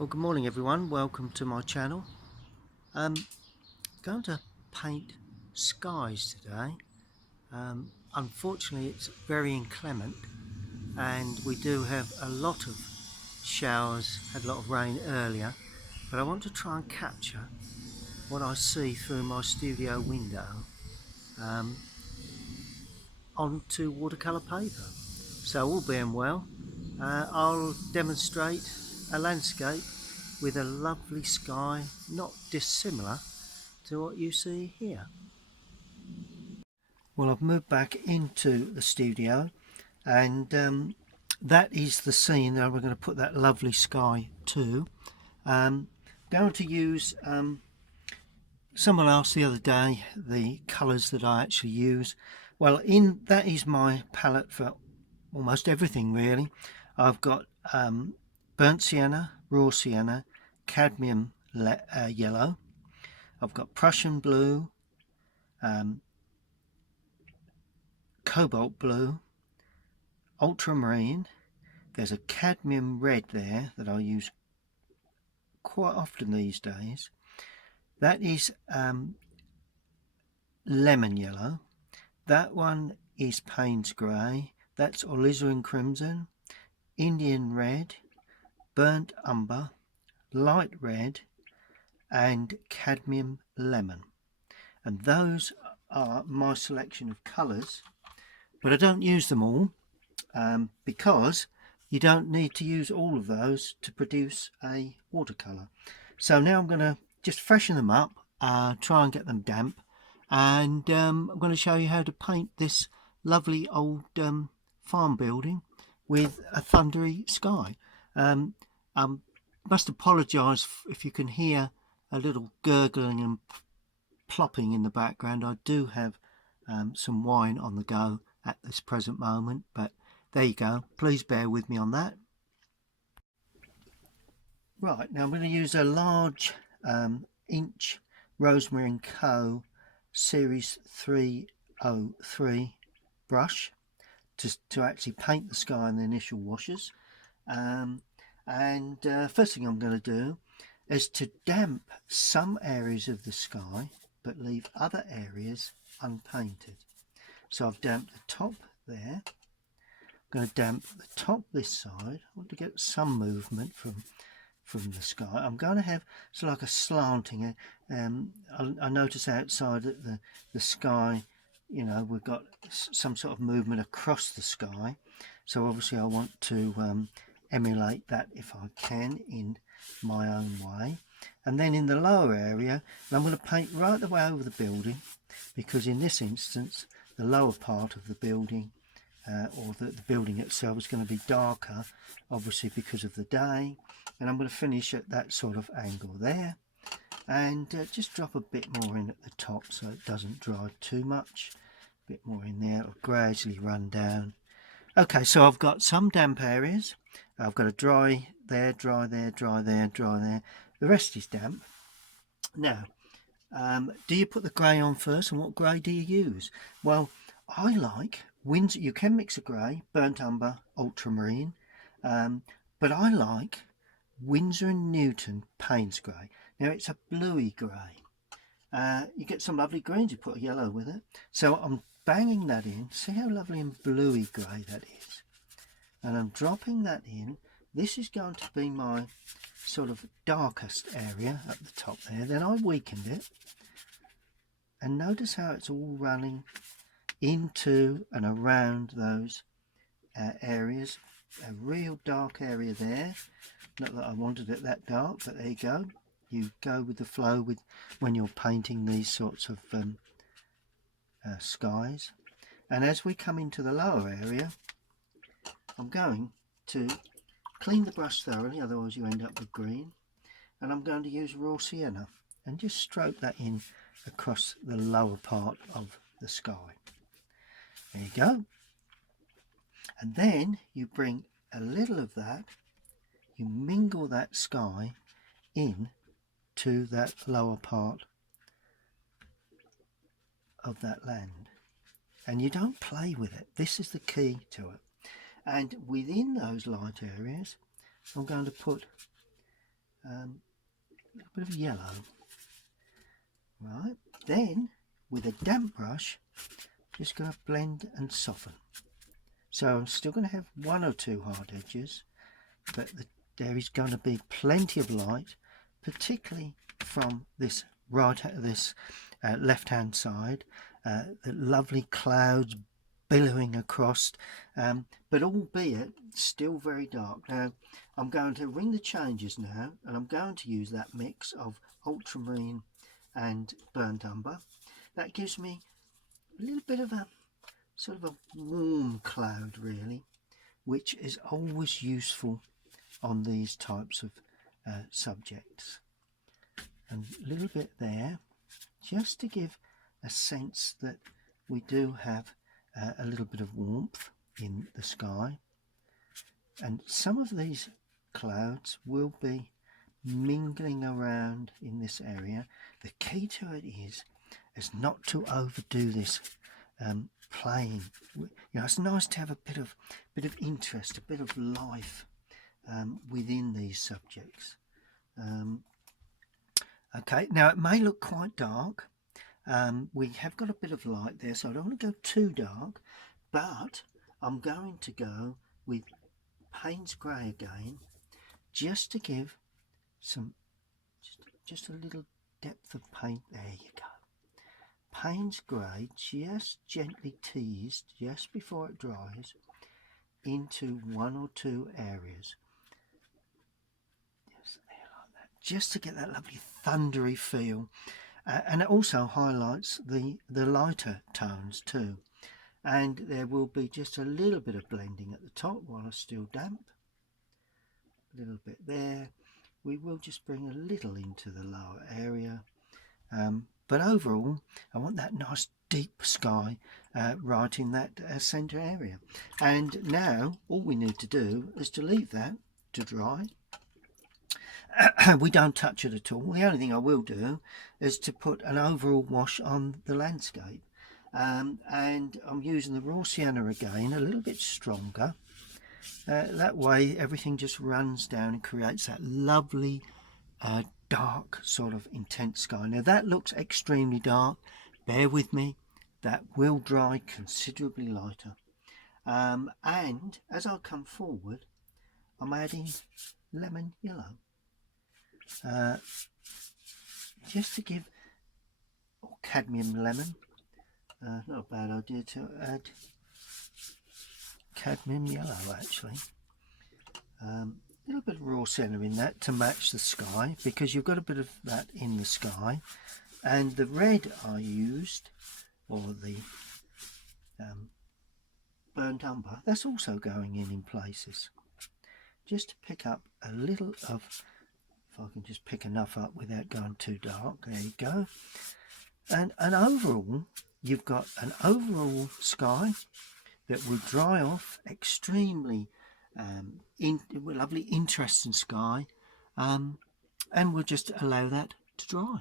Well, good morning everyone, welcome to my channel. Going to paint skies today. Unfortunately it's very inclement and we do have a lot of showers, had a lot of rain earlier, but I want to try and capture what I see through my studio window onto watercolour paper. So all being well, I'll demonstrate a landscape with a lovely sky, not dissimilar to what you see here. Well, I've moved back into the studio and that is the scene that we're going to put that lovely sky to. Going to use, someone asked the other day the colours that I actually use. Well, that is my palette for almost everything really. I've got burnt sienna, raw sienna, cadmium yellow, I've got Prussian blue, cobalt blue, ultramarine. There's a cadmium red there that I use quite often these days. That is lemon yellow. That one is Payne's grey. That's alizarin crimson, Indian red, burnt umber, light red and cadmium lemon. And those are my selection of colours, but I don't use them all because you don't need to use all of those to produce a watercolour. So now I'm going to just freshen them up, try and get them damp, and I'm going to show you how to paint this lovely old farm building with a thundery sky. I must apologise if you can hear a little gurgling and plopping in the background. I do have some wine on the go at this present moment, but there you go, please bear with me on that. Right, now I'm going to use a large inch Rosemary & Co series 303 brush to actually paint the sky in the initial washes. First thing I'm going to do is to damp some areas of the sky but leave other areas unpainted. So I've damped the top there. I'm going to damp the top this side. I want to get some movement from the sky. I'm going to have sort of like a slanting. I notice outside that the sky, you know, we've got some sort of movement across the sky. So obviously I want to emulate that if I can in my own way. And then in the lower area, I'm going to paint right the way over the building, because in this instance the lower part of the building or the building itself is going to be darker, obviously because of the day. And I'm going to finish at that sort of angle there, and just drop a bit more in at the top so it doesn't dry too much. A bit more in there, it'll gradually run down. Okay, so I've got some damp areas. I've got a dry there, dry there, dry there, dry there. The rest is damp. Now, do you put the grey on first, and what grey do you use? Well, I like Windsor. You can mix a grey, burnt umber, ultramarine, but I like Winsor & Newton Payne's grey. Now it's a bluey grey. You get some lovely greens, you put a yellow with it. So I'm banging that in. See how lovely and bluey grey that is. And I'm dropping that in. This is going to be my sort of darkest area at the top there. Then I weakened it. And notice how it's all running into and around those areas. A real dark area there. Not that I wanted it that dark, but there you go. You go with the flow with when you're painting these sorts of skies. And as we come into the lower area, I'm going to clean the brush thoroughly, otherwise you end up with green. And I'm going to use raw sienna and just stroke that in across the lower part of the sky. There you go. And then you bring a little of that, you mingle that sky in to that lower part of that land, and you don't play with it. This is the key to it. And within those light areas I'm going to put a little bit of yellow. Right, then with a damp brush, just going to blend and soften. So I'm still going to have one or two hard edges, but there is going to be plenty of light, particularly from this left hand side. The lovely clouds billowing across, but albeit still very dark. Now I'm going to ring the changes now, and I'm going to use that mix of ultramarine and burnt umber. That gives me a little bit of a sort of a warm cloud really, which is always useful on these types of subjects. And a little bit there, just to give a sense that we do have a little bit of warmth in the sky. And some of these clouds will be mingling around in this area. The key to it is not to overdo this playing. You know, it's nice to have a bit of interest, a bit of life within these subjects. Okay, now it may look quite dark. We have got a bit of light there, so I don't want to go too dark, but I'm going to go with Payne's Grey again, just to give some, just a little depth of paint. There you go. Payne's Grey, just gently teased just before it dries into one or two areas. Just there like that, just to get that lovely thundery feel. And it also highlights the lighter tones too. And there will be just a little bit of blending at the top while it's still damp. A little bit there. We will just bring a little into the lower area. But overall, I want that nice deep sky right in that centre area. And now all we need to do is to leave that to dry. We don't touch it at all. The only thing I will do is to put an overall wash on the landscape. And I'm using the raw sienna again, a little bit stronger. That way everything just runs down and creates that lovely dark sort of intense sky. Now that looks extremely dark. Bear with me. That will dry considerably lighter. And as I come forward, I'm adding lemon yellow. Just to give, or cadmium lemon, not a bad idea to add cadmium yellow actually. A little bit of raw sienna in that to match the sky, because you've got a bit of that in the sky. And the red I used, or the burnt umber, that's also going in places, just to pick up a little of, if I can just pick enough up without going too dark. There you go. And overall, you've got an overall sky that will dry off extremely lovely, interesting sky, and we'll just allow that to dry.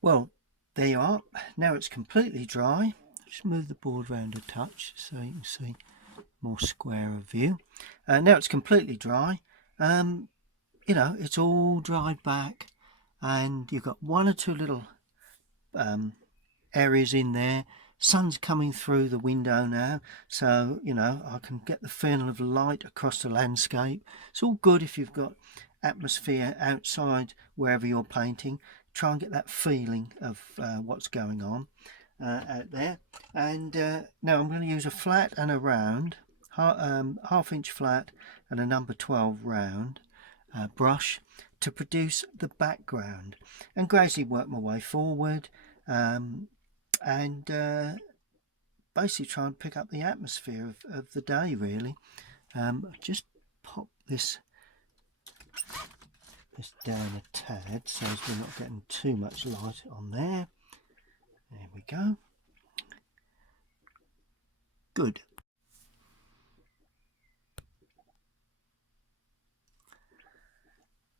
Well, there you are. Now it's completely dry. Just move the board around a touch so you can see more square of view. Now it's completely dry. You know, it's all dried back, and you've got one or two little areas in there. Sun's coming through the window now, so you know I can get the feeling of light across the landscape. It's all good if you've got atmosphere outside wherever you're painting. Try and get that feeling of what's going on out there. And now I'm going to use a flat and a round, half-inch flat and a number 12 round brush to produce the background, and gradually work my way forward. And basically try and pick up the atmosphere of the day really. Just pop this down a tad so as we're not getting too much light on there. There we go. Good.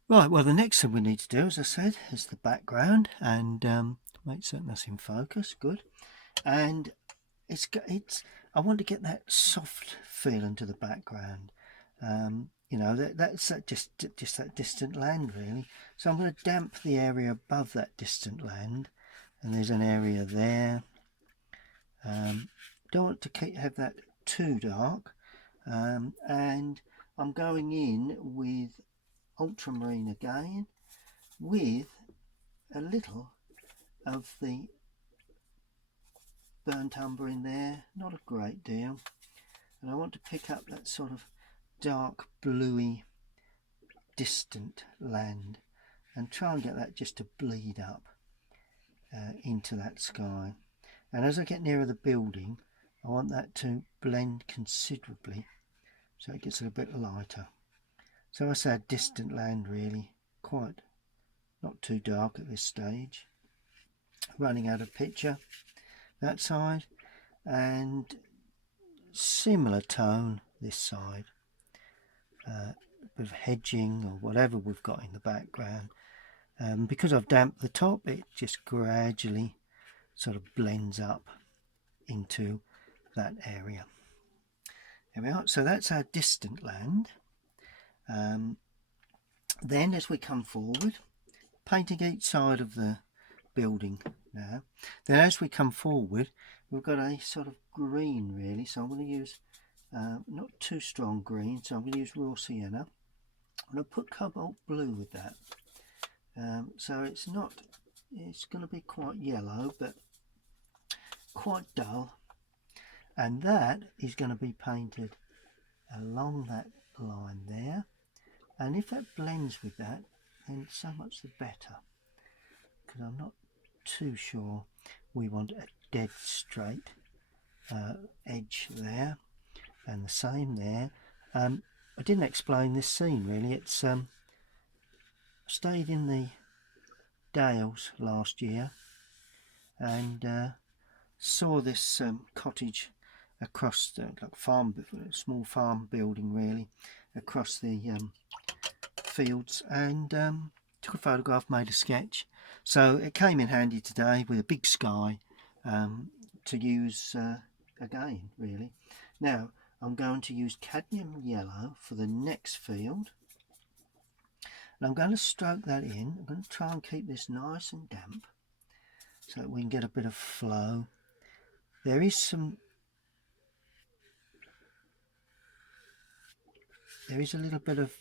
Right, well the next thing we need to do, as I said, is the background, and make certain that's in focus. Good. And I want to get that soft feeling to the background. you know, that's just that distant land really. So I'm going to damp the area above that distant land, and there's an area there. Don't want to have that too dark, and I'm going in with ultramarine again, with a little of the burnt umber in there, not a great deal, and I want to pick up that sort of dark bluey distant land and try and get that just to bleed up into that sky. And as I get nearer the building, I want that to blend considerably so it gets a bit lighter. So I say distant land really, quite not too dark at this stage. Running out of picture that side, and similar tone this side. A bit of hedging or whatever we've got in the background. Because I've damped the top, it just gradually sort of blends up into that area. There we are. So that's our distant land. Then as we come forward, painting each side of the building now. Then as we come forward, we've got a sort of green really. So I'm going to use not too strong green. So I'm going to use raw sienna. I'm going to put cobalt blue with that. So it's going to be quite yellow, but quite dull. And that is going to be painted along that line there. And if that blends with that, then so much the better. Because I'm not too sure we want a dead straight edge there, and the same there. I didn't explain this scene really. It's stayed in the Dales last year and saw this cottage across the small farm building really across the fields, and took a photograph, made a sketch. So it came in handy today with a big sky to use again really. Now I'm going to use cadmium yellow for the next field, and I'm going to stroke that in. I'm going to try and keep this nice and damp so that we can get a bit of flow. There is a little bit of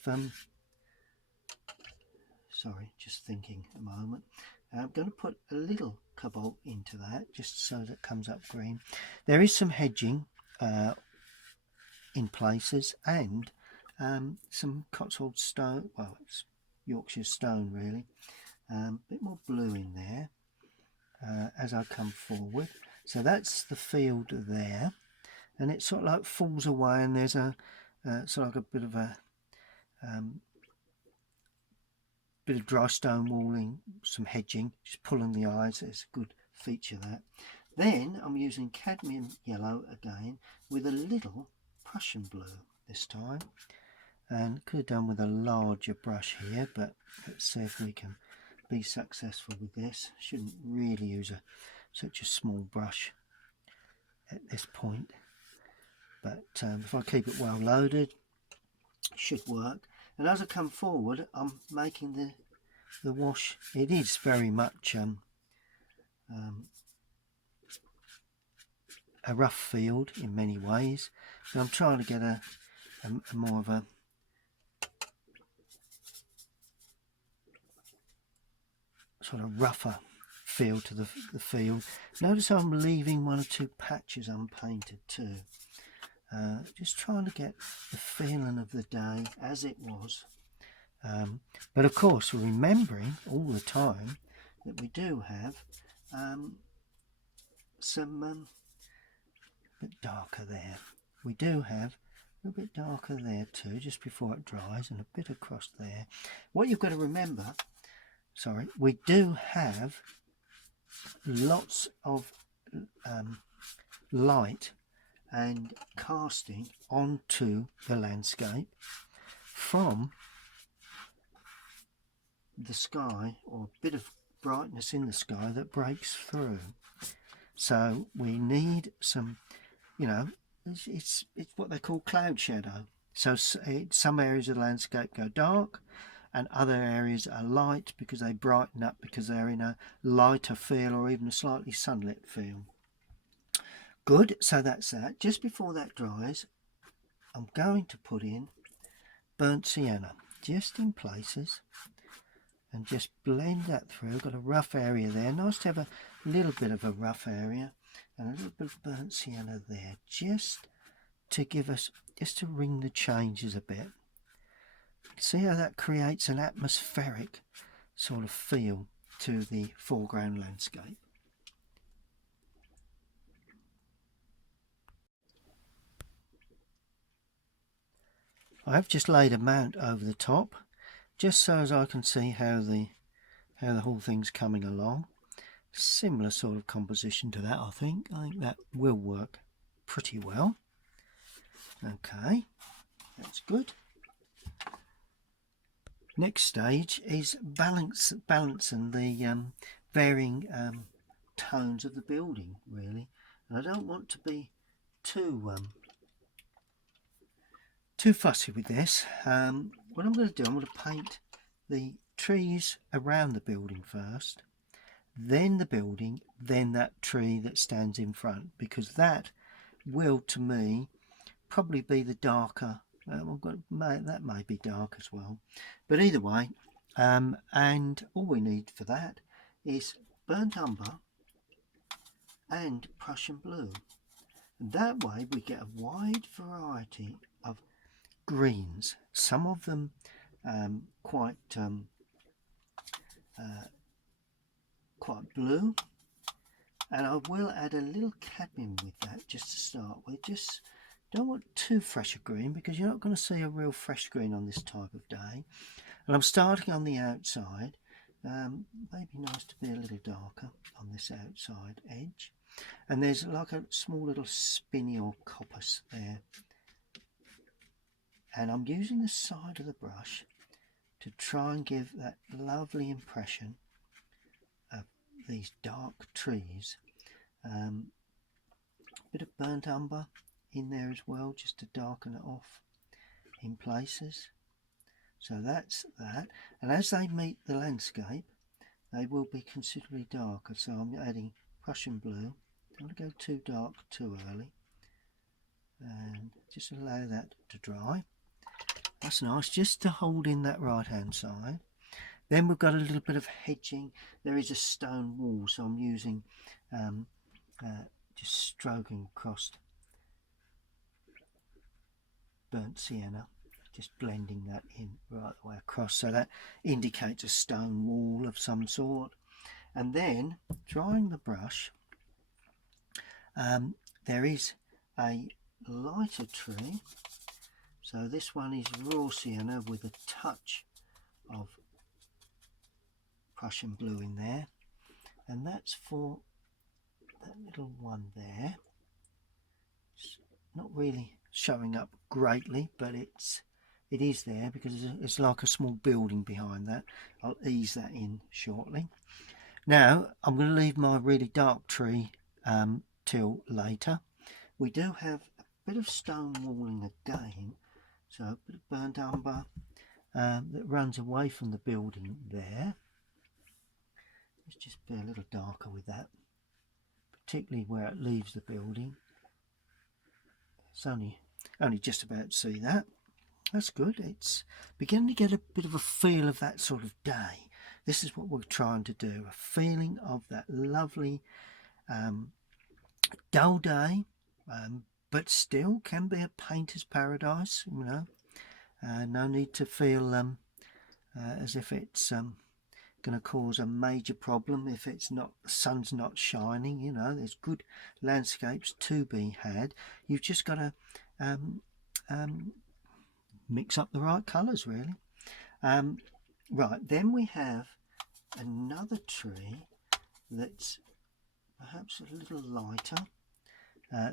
sorry, just thinking a moment. I'm going to put a little cobalt into that just so that it comes up green. There is some hedging in places, and some Cotswold stone, well it's Yorkshire stone really, a bit more blue in there as I come forward. So that's the field there, and it sort of like falls away, and there's a sort of like a bit of a bit of dry stone walling, some hedging, just pulling the eyes. There's a good feature that. Then I'm using cadmium yellow again with a little Prussian blue this time, and could have done with a larger brush here, but let's see if we can be successful with this. Shouldn't really use such a small brush at this point, but if I keep it well loaded, it should work. And as I come forward, I'm making the wash. It is very much a rough field in many ways, but I'm trying to get a more of a sort of rougher feel to the field. Notice I'm leaving one or two patches unpainted too. Just trying to get the feeling of the day as it was. But of course, remembering all the time that we do have some bit darker there. We do have a little bit darker there too, just before it dries, and a bit across there. What you've got to remember, sorry, we do have lots of light and casting onto the landscape from the sky, or a bit of brightness in the sky that breaks through. So we need some, you know, it's what they call cloud shadow. So some areas of the landscape go dark and other areas are light because they brighten up because they're in a lighter feel or even a slightly sunlit feel. Good, so that's that. Just before that dries, I'm going to put in burnt sienna, just in places, and just blend that through. Got a rough area there. Nice to have a little bit of a rough area and a little bit of burnt sienna there, just to give us, just to ring the changes a bit. See how that creates an atmospheric sort of feel to the foreground landscape. I've just laid a mount over the top just so as I can see how the whole thing's coming along. Similar sort of composition to that, I think that will work pretty well. Okay, that's good. Next stage is balancing the varying tones of the building, really. And I don't want to be too fussy with this. What I'm going to do, I'm going to paint the trees around the building first, then the building, then that tree that stands in front, because that will, to me, probably be the darker. That may be dark as well, but either way, and all we need for that is burnt umber and Prussian blue. And that way we get a wide variety of greens, some of them quite blue, and I will add a little cadmium with that just to start with. Just don't want too fresh a green because you're not going to see a real fresh green on this type of day. And I'm starting on the outside. Maybe nice to be a little darker on this outside edge. And there's like a small little spinny or coppice there. And I'm using the side of the brush to try and give that lovely impression of these dark trees. A bit of burnt umber in there as well, just to darken it off in places. So that's that. And as they meet the landscape, they will be considerably darker. So I'm adding Prussian blue. Don't want to go too dark too early. And just allow that to dry. That's nice, just to hold in that right hand side. Then we've got a little bit of hedging. There is a stone wall, so I'm using just stroking across burnt sienna, just blending that in right the way across, so that indicates a stone wall of some sort. And then drying the brush, there is a lighter tree. So this one is raw sienna with a touch of Prussian blue in there, and that's for that little one there. It's not really showing up greatly, but it is there because it's like a small building behind that. I'll ease that in shortly. Now I'm going to leave my really dark tree till later. We do have a bit of stone walling again, so a bit of burnt umber that runs away from the building there. Let's just be a little darker with that, particularly where it leaves the building. It's only just about to see that. That's good. It's beginning to get a bit of a feel of that sort of day. This is what we're trying to do, a feeling of that lovely dull day, but still can be a painter's paradise, you know. No need to feel as if it's going to cause a major problem if it's not, the sun's not shining. You know, there's good landscapes to be had. You've just got to mix up the right colours, really. Right, then we have another tree that's perhaps a little lighter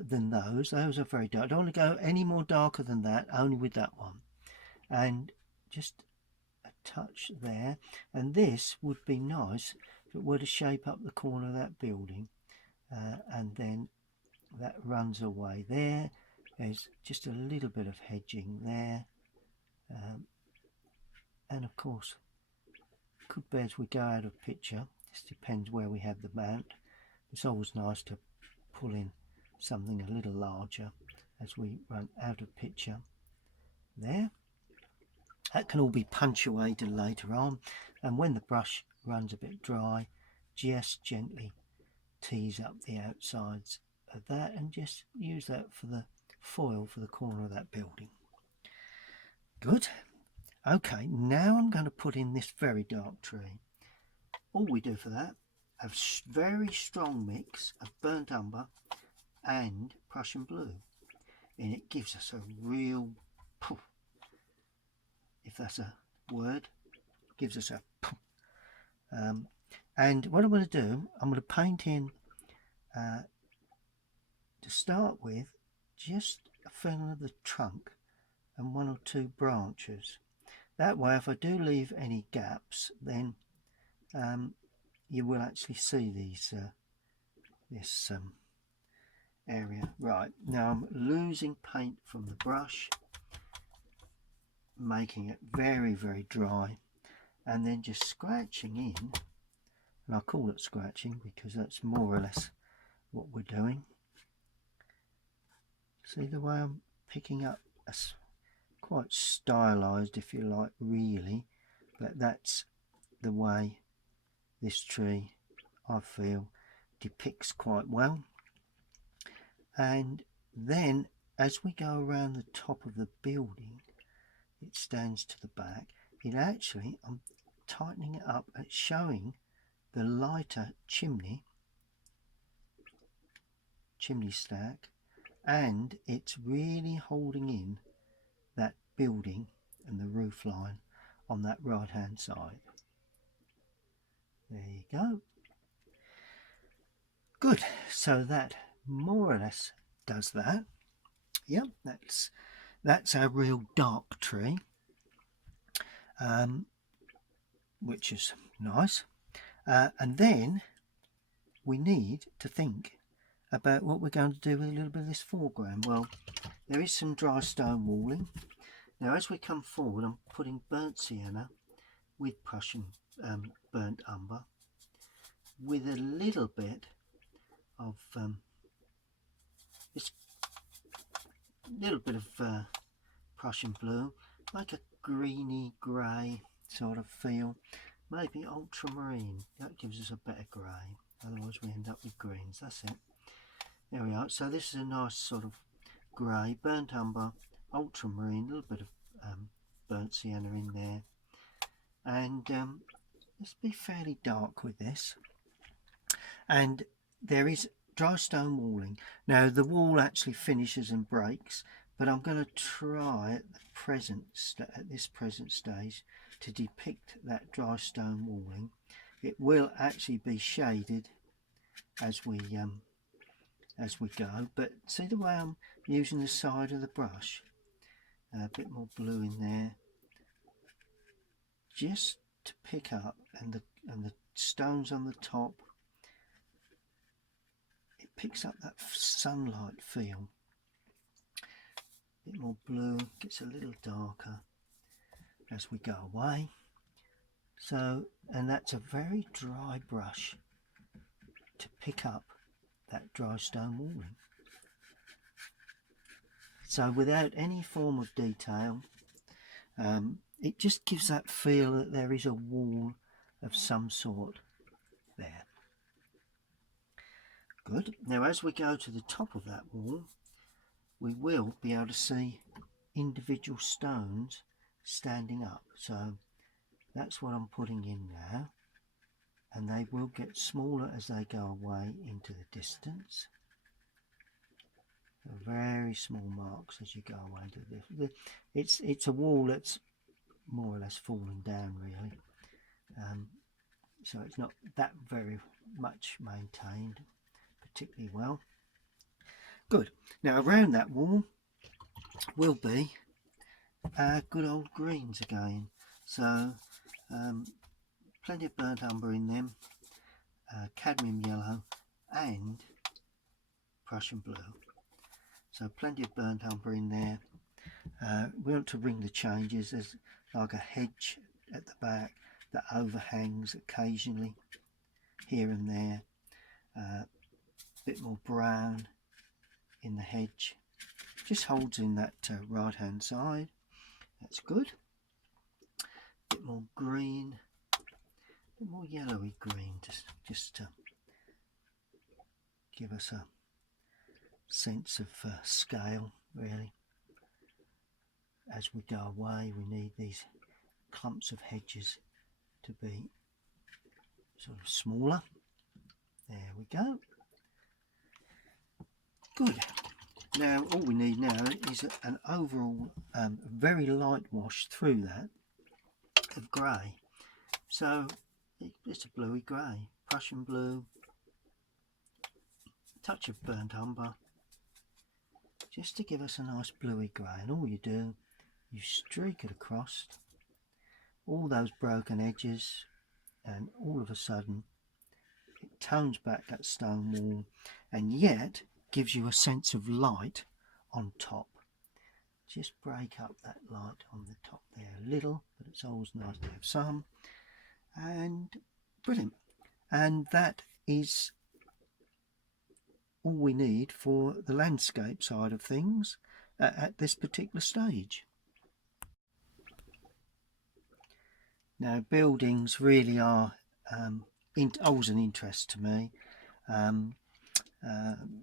than those. Those are very dark. I don't want to go any more darker than that, only with that one. And just a touch there. And this would be nice if it were to shape up the corner of that building. And then that runs away there. There's just a little bit of hedging there, and of course could be as we go out of picture. This depends where we have the mount. It's always nice to pull in something a little larger as we run out of picture there. That can all be punctuated later on, and when the brush runs a bit dry, just gently tease up the outsides of that and just use that for the foil for the corner of that building. Good. Okay, now I'm going to put in this very dark tree. All we do for that, a very strong mix of burnt umber and Prussian blue, and it gives us a real poof, if that's a word, gives us a poof. And what I'm going to do, I'm going to paint in to start with just a filling of the trunk and one or two branches. That way, if I do leave any gaps, then you will actually see these this area. Right, now I'm losing paint from the brush, making it very, very dry, and then just scratching in, and I call it scratching because that's more or less what we're doing. See the way I'm picking up, quite stylized if you like, really, but that's the way this tree, I feel, depicts quite well. And then as we go around the top of the building, it stands to the back, it actually, I'm tightening it up and showing the lighter chimney stack, and it's really holding in that building and the roof line on that right hand side. There you go. Good, so that more or less does that. Yep, that's our real dark tree, which is nice. And then we need to think about what we're going to do with a little bit of this foreground. Well, there is some dry stone walling. Now as we come forward, I'm putting burnt sienna with Prussian burnt umber with a little bit of this little bit of Prussian blue, like a greeny grey sort of feel, maybe ultramarine. That gives us a better grey, otherwise we end up with greens. That's it. There we are. So this is a nice sort of grey, burnt umber, ultramarine, a little bit of burnt sienna in there, and let's be fairly dark with this. And there is dry stone walling. Now the wall actually finishes and breaks, but I'm going to try at this present stage to depict that dry stone walling. It will actually be shaded as we go, but see the way I'm using the side of the brush, a bit more blue in there, just to pick up, and the stones on the top, it picks up that sunlight feel. A bit more blue, gets a little darker as we go away. So, and that's a very dry brush to pick up that dry stone walling. So without any form of detail, it just gives that feel that there is a wall of some sort there. Good. Now as we go to the top of that wall, we will be able to see individual stones standing up. So that's what I'm putting in now, and they will get smaller as they go away into the distance. Very small marks as you go away into the it's a wall that's more or less fallen down, really, so it's not that very much maintained particularly well. Good. Now around that wall will be good old greens again, so plenty of burnt umber in them, cadmium yellow and Prussian blue. So plenty of burnt umber in there. We want to ring the changes. There's like a hedge at the back that overhangs occasionally here and there. A bit more brown in the hedge. Just holds in that right hand side. That's good. A bit more green, a bit more yellowy green, just to give us a sense of scale, really. As we go away, we need these clumps of hedges to be sort of smaller. There we go. Good. Now all we need now is an overall very light wash through that of grey. So it's a bluey grey, Prussian blue, touch of burnt umber, just to give us a nice bluey grey. And all you do, you streak it across all those broken edges, and all of a sudden it tones back that stone wall and yet gives you a sense of light on top. Just break up that light on the top there a little, but it's always nice to have some. And brilliant. And that is all we need for the landscape side of things at this particular stage. Now buildings really are always an interest to me.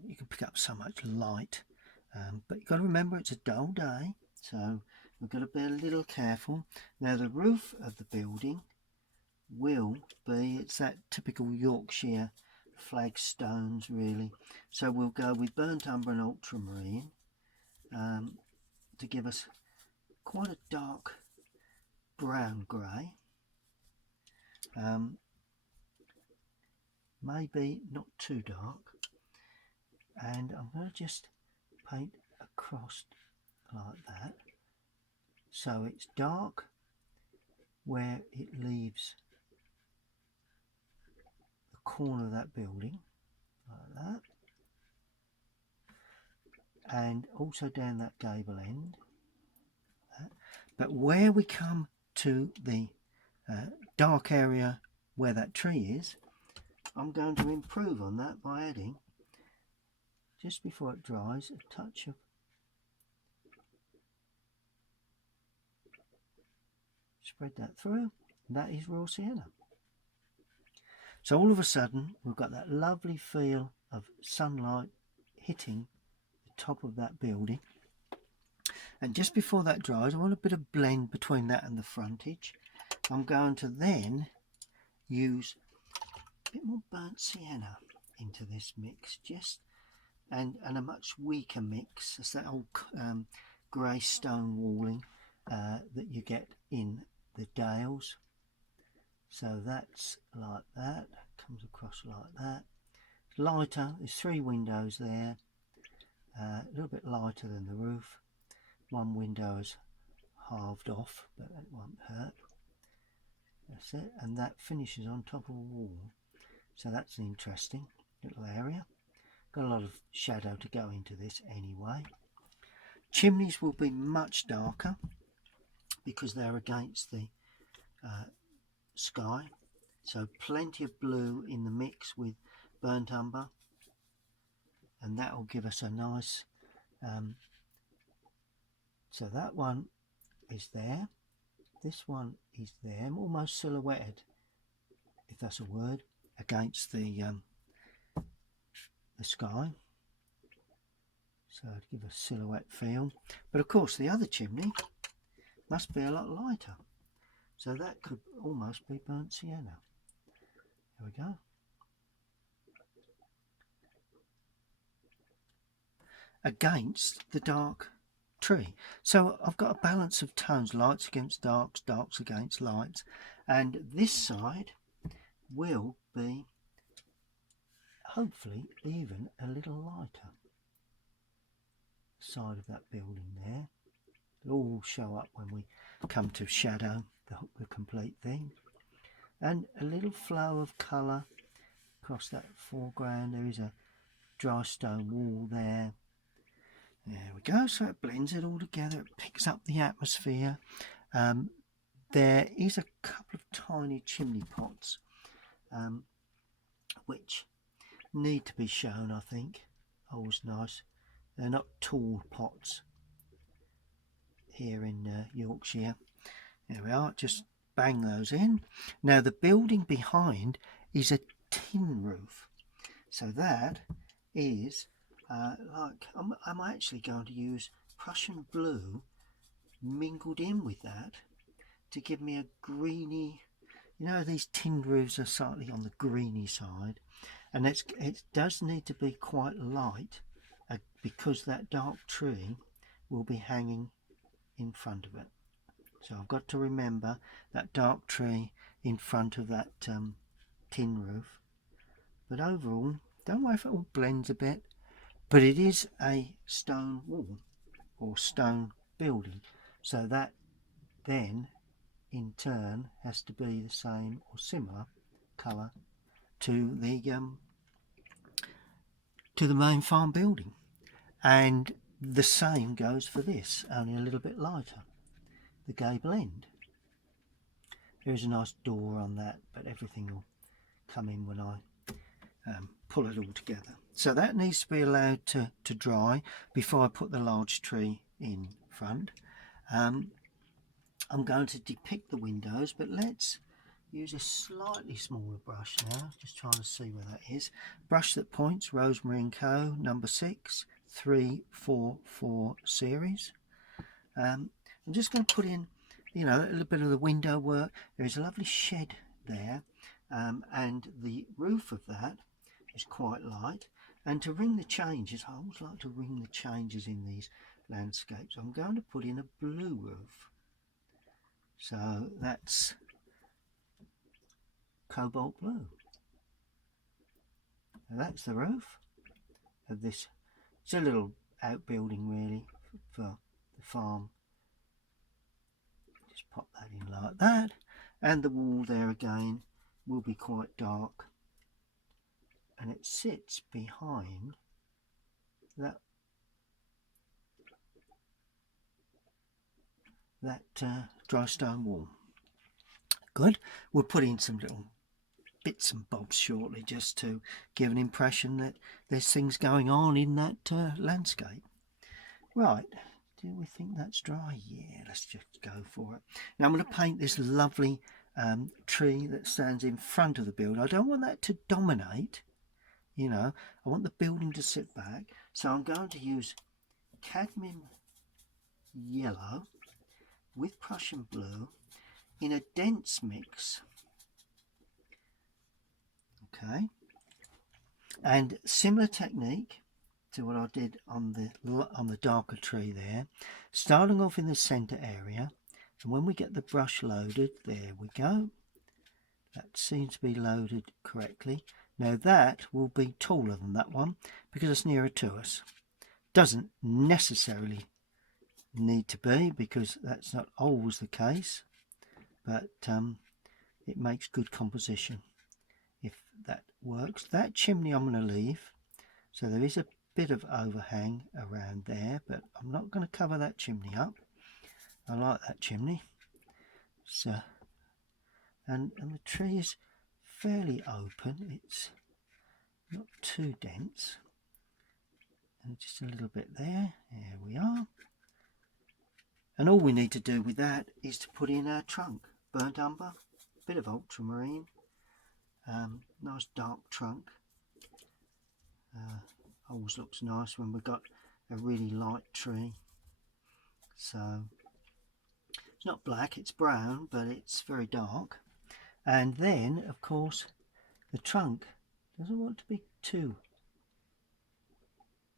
You can pick up so much light, but you've got to remember it's a dull day, so we've got to be a little careful. Now the roof of the building will be, it's that typical Yorkshire flagstones really, so we'll go with burnt umber and ultramarine to give us quite a dark brown grey. Maybe not too dark, and I'm going to just paint across like that, so it's dark where it leaves the corner of that building like that, and also down that gable end like that. But where we come to the dark area where that tree is, I'm going to improve on that by adding, just before it dries, a touch of spread that through. That is raw sienna. So all of a sudden we've got that lovely feel of sunlight hitting the top of that building. And just before that dries, I want a bit of blend between that and the frontage. I'm going to then use a bit more burnt sienna into this mix, and a much weaker mix. It's that old grey stone walling that you get in the dales. So that's like that, comes across like that. Lighter, there's 3 windows there, a little bit lighter than the roof. One window is halved off, but that won't hurt. That's it, and that finishes on top of a wall. So that's an interesting little area. Got a lot of shadow to go into this anyway. Chimneys will be much darker because they're against the sky. So plenty of blue in the mix with burnt umber, and that will give us a nice so that one is there, this one is there, almost silhouetted, if that's a word, against the sky, so to give a silhouette feel. But of course the other chimney must be a lot lighter, so that could almost be burnt sienna. There we go. Against the dark tree. So I've got a balance of tones, lights against darks, darks against lights, and this side will be hopefully even a little lighter. Side of that building there. It'll all show up when we come to shadow the complete thing. And a little flow of colour across that foreground. There is a dry stone wall there. There we go, so it blends it all together, it picks up the atmosphere. There is a couple of tiny chimney pots which need to be shown, I think. Always nice. They're not tall pots here in Yorkshire. There we are, just bang those in. Now the building behind is a tin roof, so that is I'm actually going to use Prussian blue mingled in with that to give me a greeny, you know, these tin roofs are slightly on the greeny side, and it does need to be quite light because that dark tree will be hanging in front of it. So I've got to remember that dark tree in front of that tin roof. But overall, don't know if it all blends a bit, but it is a stone wall or stone building, so that then in turn has to be the same or similar colour to the main farm building, and the same goes for this, only a little bit lighter, the gable end. There is a nice door on that, but everything will come in when I pull it all together. So that needs to be allowed to dry before I put the large tree in front. I'm going to depict the windows, but let's use a slightly smaller brush now, just trying to see where that is. Brush that points, Rosemary & Co, number 6, 344 series. I'm just going to put in, you know, a little bit of the window work. There is a lovely shed there, and the roof of that is quite light. And to ring the changes, I always like to ring the changes in these landscapes. I'm going to put in a blue roof. So that's cobalt blue. And that's the roof of this. It's a little outbuilding really for the farm. Just pop that in like that. And the wall there again will be quite dark. And it sits behind that dry stone wall. Good. We'll put in some little bits and bobs shortly just to give an impression that there's things going on in that landscape. Right, do we think that's dry? Yeah, let's just go for it. Now I'm going to paint this lovely tree that stands in front of the building. I don't want that to dominate, you know, I want the building to sit back. So I'm going to use cadmium yellow with Prussian blue in a dense mix. Okay, and similar technique to what I did on the darker tree there, starting off in the center area, and when we get the brush loaded, there we go, that seems to be loaded correctly. Now that will be taller than that one because it's nearer to us. Doesn't necessarily need to be because that's not always the case, but it makes good composition if that works. That chimney I'm going to leave, so there is a bit of overhang around there, but I'm not going to cover that chimney up. I like that chimney. So and the tree is fairly open, it's not too dense, and just a little bit there. There we are. And all we need to do with that is to put in our trunk, burnt umber, bit of ultramarine, nice dark trunk. Always looks nice when we've got a really light tree. So it's not black, it's brown, but it's very dark. And then of course the trunk doesn't want to be too,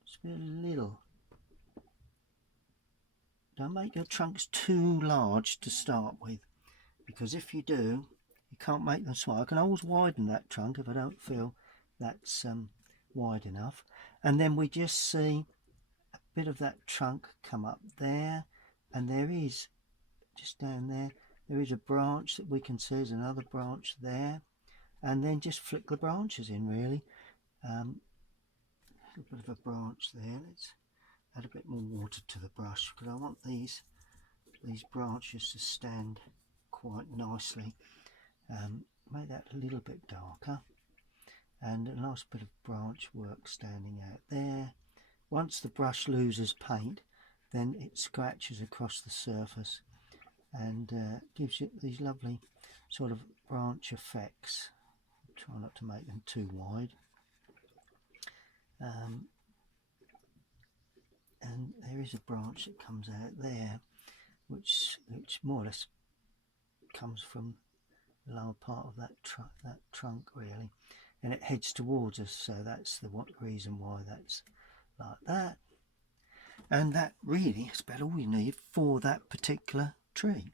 just be a little. Don't make your trunks too large to start with, because if you do, you can't make them small. I can always widen that trunk if I don't feel that's wide enough. And then we just see a bit of that trunk come up there, and there is, just down there, there is a branch that we can see. There's another branch there, and then just flick the branches in really. A little bit of a branch there, add a bit more water to the brush because I want these branches to stand quite nicely. Make that a little bit darker, and a nice bit of branch work standing out there. Once the brush loses paint, then it scratches across the surface and gives you these lovely sort of branch effects. Try not to make them too wide. And there is a branch that comes out there, which more or less comes from the lower part of that trunk really, and it heads towards us, so that's the reason why that's like that. And that really is about all we need for that particular tree.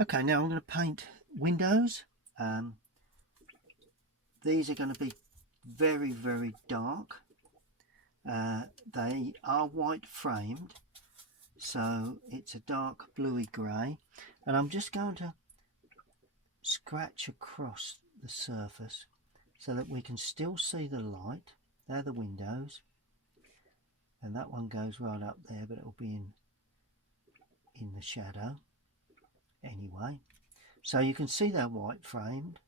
Okay, now I'm going to paint windows. These are going to be very, very dark. They are white framed, so it's a dark bluey grey, and I'm just going to scratch across the surface so that we can still see the light. They're the windows, and that one goes right up there, but it'll be in the shadow anyway. So you can see they're white framed,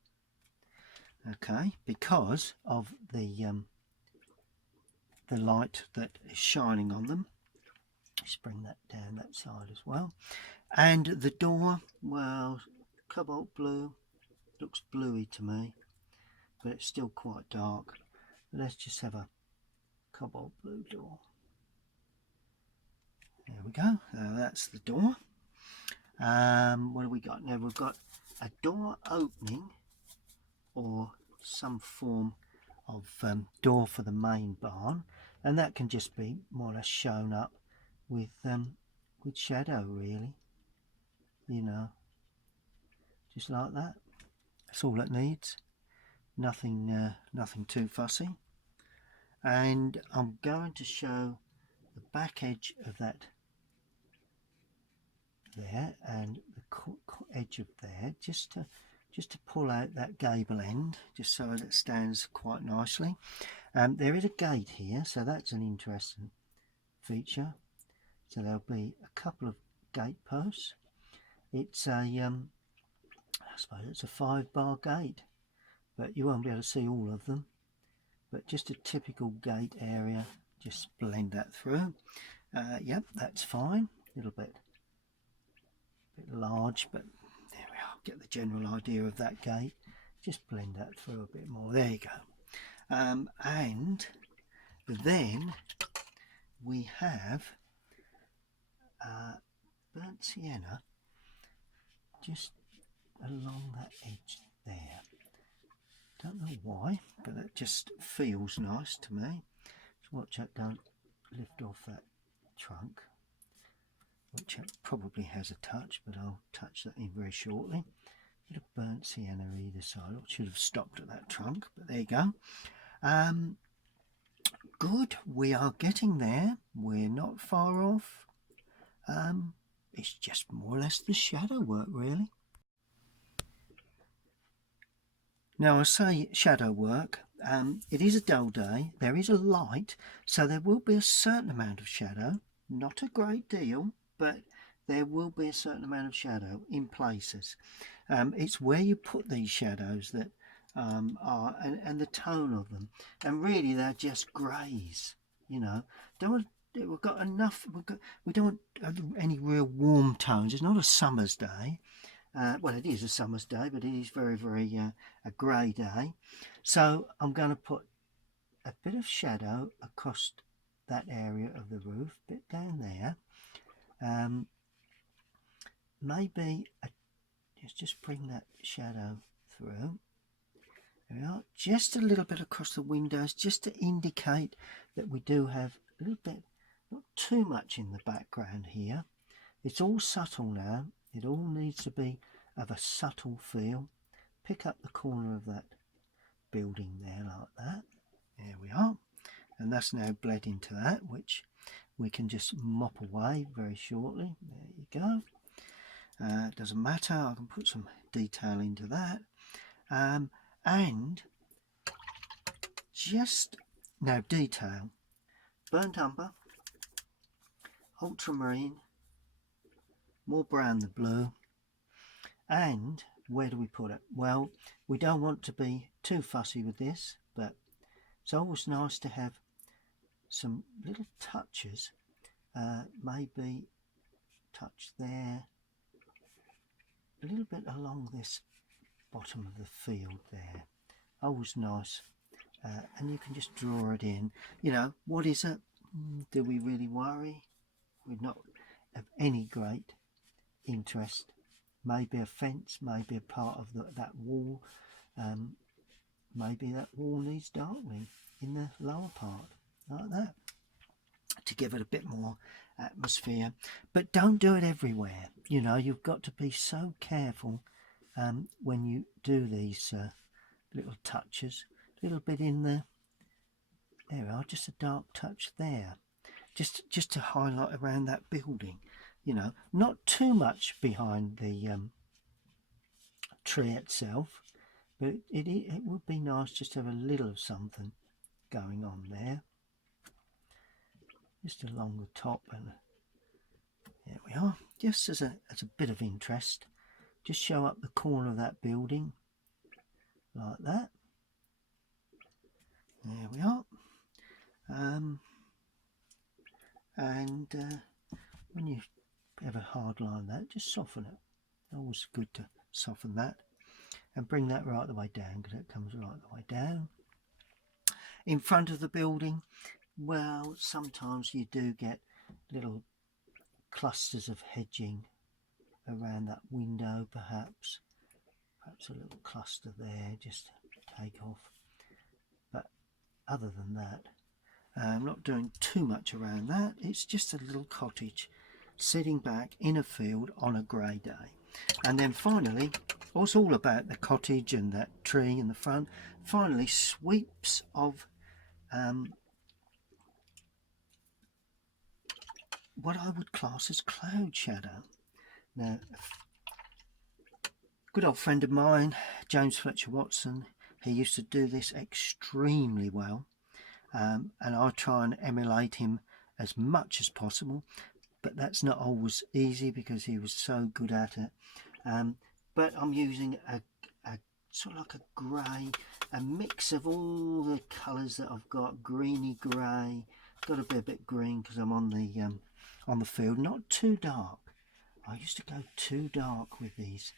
okay, because of the light that is shining on them. Let's bring that down that side as well. And the door, well, cobalt blue, looks bluey to me, but it's still quite dark. But let's just have a cobalt blue door. There we go. That's the door. What have we got now? We've got a door opening, or some form of door for the main barn, and that can just be more or less shown up with shadow, really, you know, just like that. That's all it needs. Nothing too fussy. And I'm going to show the back edge of that there and the edge of there, just to pull out that gable end, just so that it stands quite nicely. There is a gate here, so that's an interesting feature. So there'll be a couple of gate posts. It's a I suppose it's a 5-bar gate, but you won't be able to see all of them. But just a typical gate area, just blend that through. Yep, that's fine. A little bit large, but there we are. Get the general idea of that gate. Just blend that through a bit more. There you go. And then we have burnt sienna just along that edge there. Don't know why, but that just feels nice to me. Just watch that don't lift off that trunk, which probably has a touch, but I'll touch that in very shortly. Bit of burnt sienna either side. I should have stopped at that trunk, but there you go. Good, we are getting there. We're not far off. It's just more or less the shadow work, really. Now I say shadow work, it is a dull day, there is a light, so there will be a certain amount of shadow, not a great deal, but there will be a certain amount of shadow in places. It's where you put these shadows that are, and the tone of them, and really they're just greys, you know. We've got enough, we don't have any real warm tones. It's not a summer's day. Well, it is a summer's day, but it is very, very a grey day. So I'm going to put a bit of shadow across that area of the roof, a bit down there. Maybe just bring that shadow through. There we are. Just a little bit across the windows, just to indicate that we do have a little bit, not too much in the background here. It's all subtle now. It all needs to be of a subtle feel. Pick up the corner of that building there like that. There we are. And that's now bled into that, which we can just mop away very shortly. There you go. It doesn't matter. I can put some detail into that. And just now detail, burnt umber, ultramarine, more brown than blue. And where do we put it? Well, we don't want to be too fussy with this, but it's always nice to have some little touches, maybe touch there, a little bit along this bottom of the field there. Always nice. And you can just draw it in. You know, what is it? Do we really worry? We're not of any great interest. Maybe a fence, maybe a part of that wall. Maybe that wall needs darkening in the lower part, like that, to give it a bit more atmosphere. But don't do it everywhere. You know, you've got to be so careful when you do these little touches. A little bit in there we are, just a dark touch there, just to highlight around that building. You know, not too much behind the tree itself, but it would be nice just to have a little of something going on there, just along the top. And there we are, just as a bit of interest. Just show up the corner of that building like that. There we are. When you have a hard line like that, just soften it. Always good to soften that and bring that right the way down, because it comes right the way down. In front of the building, well, sometimes you do get little clusters of hedging around that window, perhaps a little cluster there just to take off. But other than that, I'm not doing too much around that. It's just a little cottage sitting back in a field on a grey day. And then finally, it's all about the cottage and that tree in the front. Finally, sweeps of what I would class as cloud shadow. Now, a good old friend of mine, James Fletcher Watson, he used to do this extremely well. And I try and emulate him as much as possible, but that's not always easy because he was so good at it. But I'm using a sort of like a grey, a mix of all the colours that I've got, greeny grey, got to be a bit green because I'm on the field, not too dark. I used to go too dark with these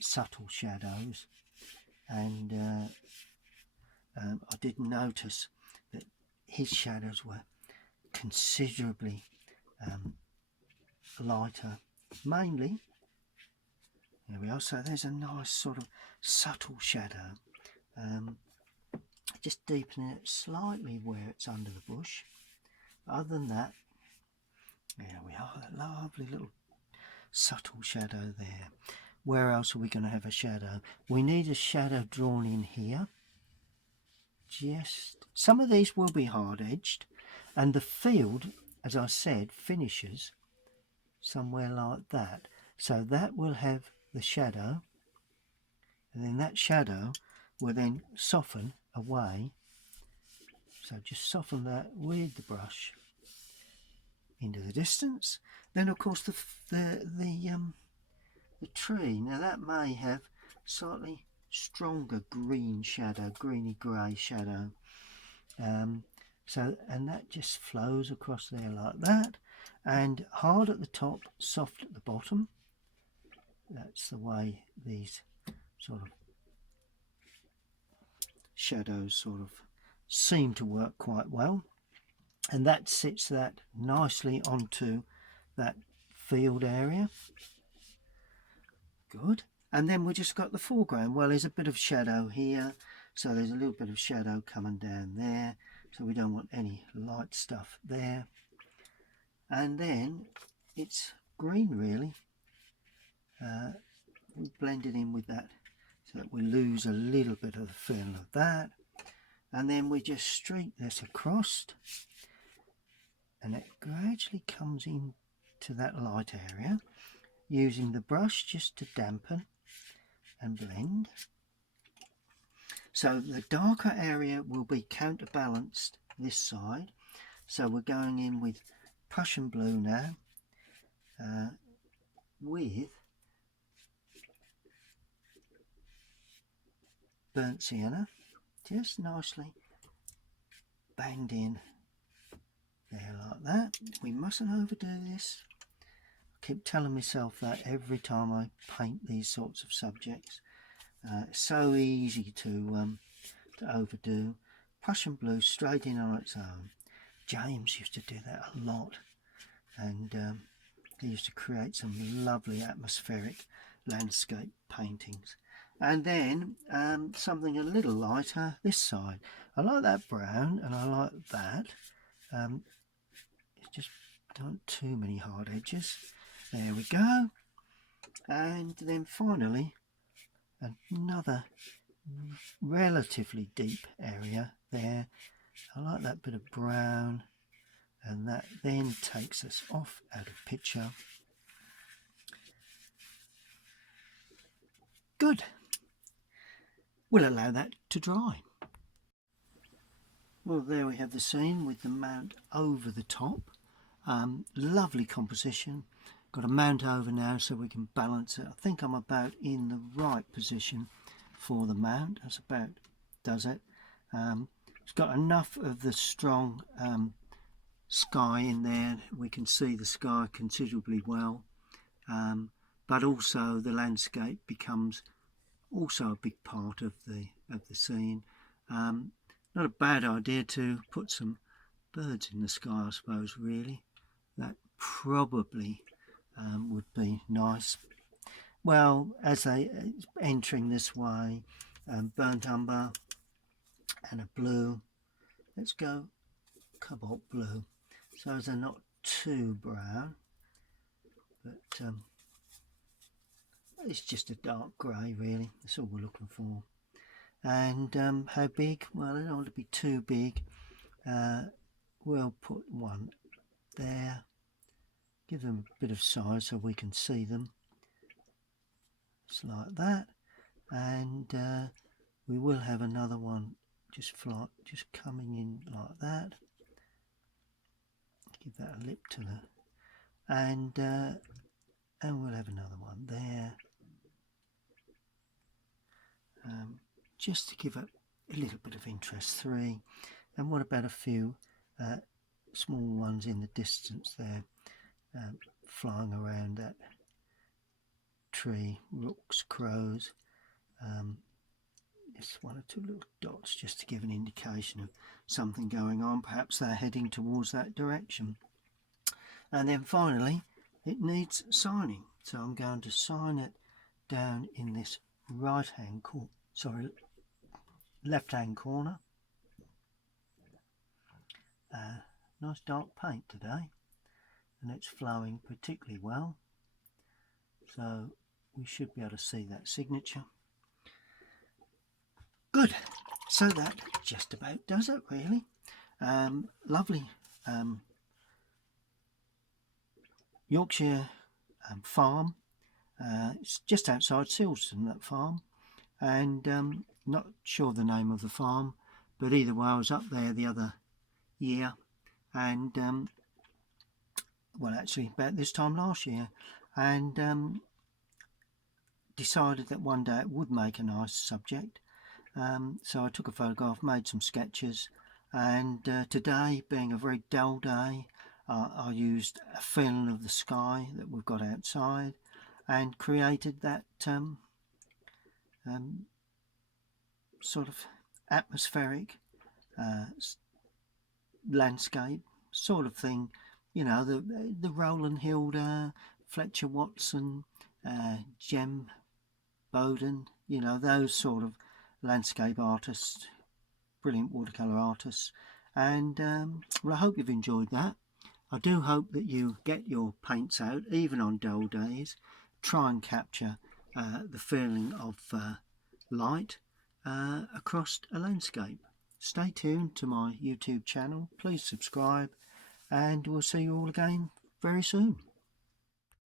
subtle shadows, and I did notice that his shadows were considerably lighter, mainly. There we are. So there's a nice sort of subtle shadow, just deepening it slightly where it's under the bush. Other than that, there we are, a lovely little subtle shadow there. Where else are we going to have a shadow? We need a shadow drawn in here. Just some of these will be hard edged, and the field, as I said, finishes somewhere like that. So that will have the shadow, and then that shadow will then soften away. So just soften that with the brush into the distance. Then of course the tree, now that may have slightly stronger green shadow, greeny grey shadow, and that just flows across there like that, and hard at the top, soft at the bottom. That's the way these sort of shadows sort of seem to work quite well, and that sits that nicely onto that field area. Good. And then we just got the foreground. Well, there's a bit of shadow here, so there's a little bit of shadow coming down there, so we don't want any light stuff there. And then it's green, really. We blend it in with that so that we lose a little bit of the feel of that, and then we just streak this across, and it gradually comes into that light area, using the brush just to dampen and blend. So the darker area will be counterbalanced this side. So we're going in with Prussian blue now, with burnt sienna, just nicely banged in there like that. We mustn't overdo this. I keep telling myself that every time I paint these sorts of subjects. It's so easy to overdo. Prussian blue straight in on its own. James used to do that a lot, and he used to create some lovely atmospheric landscape paintings. And then something a little lighter this side. I like that brown, and I like that. It's just don't too many hard edges. There we go. And then finally another relatively deep area there. I like that bit of brown, and that then takes us off out of picture. Good. We'll allow that to dry. Well, there we have the scene with the mount over the top. Lovely composition. Got a mount over now so we can balance it. I think I'm about in the right position for the mount. That's about does it. It's got enough of the strong sky in there. We can see the sky considerably well, but also the landscape becomes also a big part of the scene. Not a bad idea to put some birds in the sky, I suppose. Really, that probably would be nice. Well, as they entering this way, burnt umber and a blue. Let's go cobalt blue, so as they're not too brown, but it's just a dark grey really. That's all we're looking for. And how big? Well, I don't want to be too big. We'll put one there, give them a bit of size so we can see them. Just like that. And we will have another one just coming in like that. Give that a lip to the, and we'll have another one there, just to give it a little bit of interest. 3, and what about a few small ones in the distance there, flying around that tree, rooks, crows. Just 1 or 2 little dots just to give an indication of something going on. Perhaps they're heading towards that direction. And then finally it needs signing, so I'm going to sign it down in this left-hand corner. Nice dark paint today, and it's flowing particularly well, so we should be able to see that signature. Good, so that just about does it really. Lovely Yorkshire farm. It's just outside Silsden, that farm, and not sure the name of the farm, but either way I was up there the other year, and well, actually about this time last year, and decided that one day it would make a nice subject. So I took a photograph, made some sketches, and today, being a very dull day, I used a feeling of the sky that we've got outside and created that sort of atmospheric landscape sort of thing, you know, the Rowland Hilda, Fletcher Watson, Jem Bowden, you know, those sort of landscape artists, brilliant watercolour artists. And well, I hope you've enjoyed that. I do hope that you get your paints out even on dull days. Try and capture the feeling of light across a landscape. Stay tuned to my YouTube channel, please subscribe, and we'll see you all again very soon.